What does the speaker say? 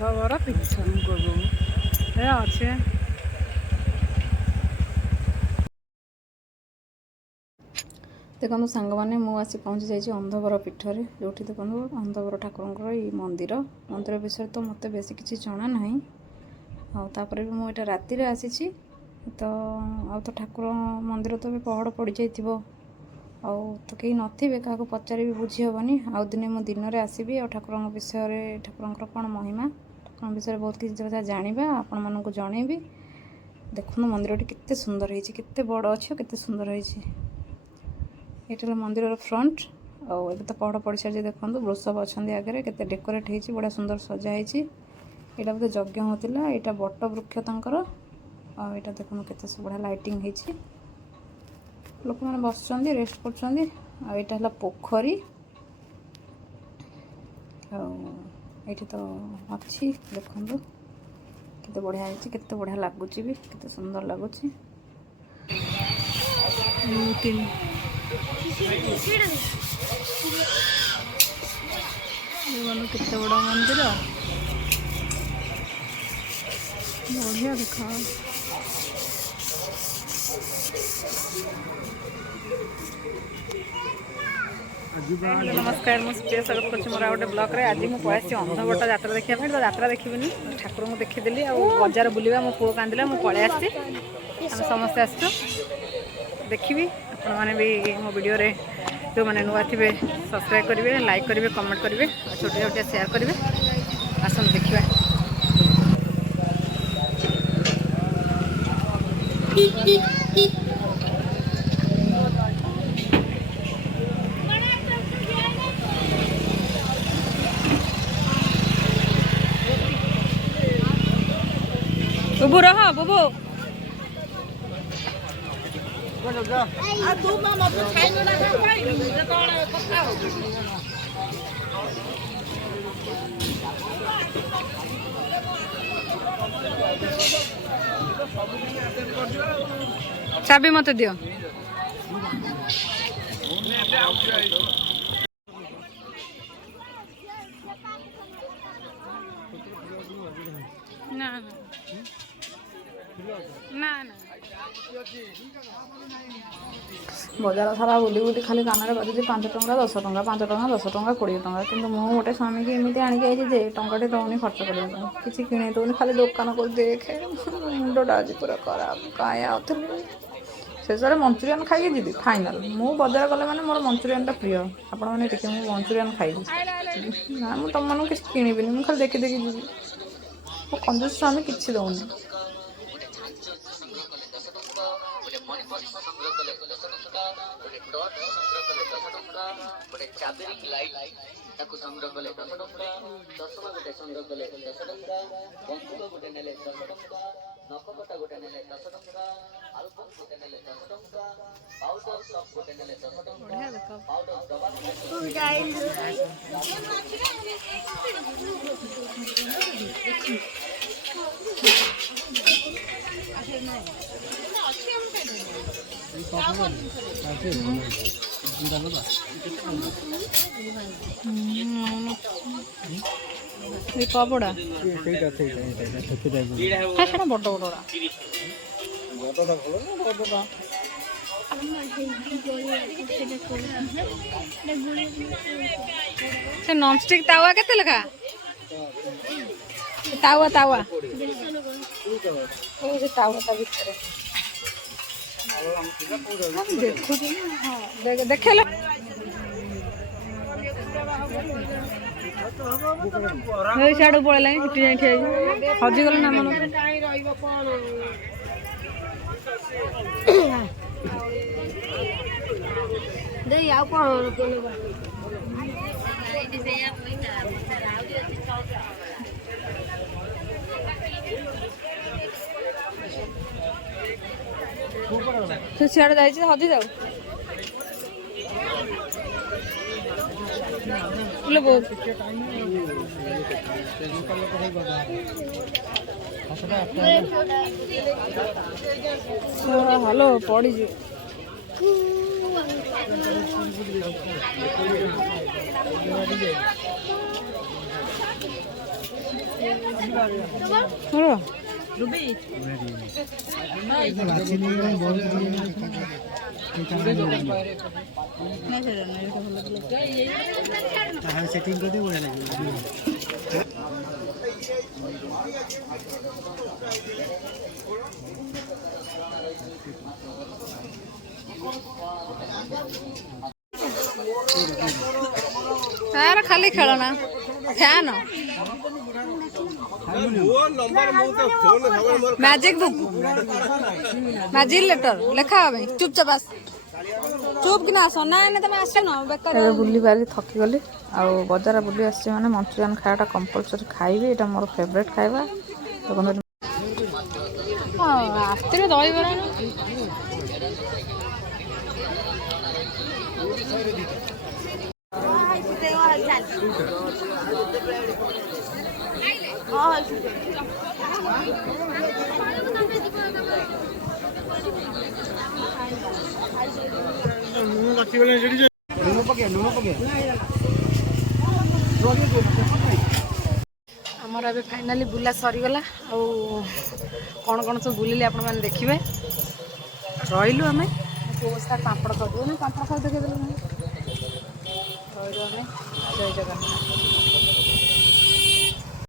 अंधवर पीठ अच्छे देखो सांग मैंने मुझे पहुँची जाइए अंधवर पीठर जो देखो अंधवर ठाकुर ये मंदिर मंदिर विषय तो मत बेस किसी जना ना आपर भी मुझे राति आसी तो ठाकुर मंदिर तो भी पहड़ पड़ जाइए तो कहीं नथिबे क्या पचारि भी बुझी हेनी आउ दिने मु दिन में आसबि ठाकुर विषय ठाकुर कौन महिमा ठाकुर विषय बहुत किसी कथा जाना आपण मानक जनइबी देखो मंदिर केते सुंदर है केते बड़ अच्छे केते सुंदर है ये मंदिर फ्रंट और तो पहड़ पड़ सारी देखो वृषभ अच्छा आगे केते डेकोरेट हो बड़ा सुंदर सजाई यहाँ बोधे यज्ञ होता यहाँ बट वृक्ष तर और यहाँ देखो केते बढ़िया लाइटिंग हो लोक मैंने बस रेस्ट कर पोखरी ये तो अच्छी देखो केते बढ़िया है केते बढ़िया लगुच भी केते सुंदर लगुच केते बड़ा मंदिर बढ़िया देखा नमस्कार मुझे स्वागत कर मोर गोटे ब्लॉग रे आज मुझे पलि अंधवटा यात्रा देखा तो यात्रा देखी ठाकुर को देखीदेली आ बजार बुलवा मो पुओ कांदिला मुझे पलि आसी आम समस्ते आसु देखी आपण मैंने भी मो वीडियो रे जो मैंने नुआ थे सब्सक्राइब करेंगे लाइक करेंगे कमेंट करेंगे छोटे छोटे शेयर करेंगे आसन देखा बुबू रह बुबू चाबी मत दियो ना ना ना बजार सारा बुली बुली खाली कान बाजुचे 5 टंका 10 टंका 5 टंका 10 टंका 20 टंका किंतु मु गोटे स्वामी की एमती आनिक आई टंकाटे दौनी खर्च करने किसी किणे दौनी खाली दुकान को देखे मुंडा आज पूरा खराब कहीं आउली शेष मंचुरियन खाई जी फाइनाल मु बजार गले मैंने मोर मंचुरियन प्रिय आपण मैंने देखिए मुझे मंचुरियन खाई ना मुझे तुम किसी किणबी मुझे खाली देखी देखी जी मो कंजूस स्वामी किसी दौनी संग्रह कले 10 टंका चषमा गोटे संग्रह कले 10 टंका बंधुक गोटे नेले 10 टंका नखकटा गोटे नेले 10 टंका आलबम गोटे नेले 10 टंका पाउडर सब गोटे नेले 10 टंका पाउडर दबा कपड़ा बड़ बड़ा से नॉनस्टिक तावा केते लखा तावा तावा ओ से तावा ता भीतर देखो देखेला सियाड़ू पड़ेगा छुट्टी जाए ठिया हजिगल ना मन सियाड़े जाइए हजि जाऊ हेलो पड़ी सेटिंग कर दे बढ़िया लगे तार खाली खेलना fan magic book magic letter लेखा हमें चुपचाप आस चुप कि आस ना तुम आस न बुली बारी थकी गली आउ बजार बुली आसी मैंने मंचुरियन खावाटा कंपलसरी खाइबी ये मोर फेवरेट खाଇବା आस्ते दही बरा आमर ए फाइनाली बुला सरीगला कौन कौन सब बुलिले आपण मैंने देखिए रहीलु आम पुओसा पापड़ कर पापड़ खाऊ देखे रहीलु आम जय जगन्नाथ।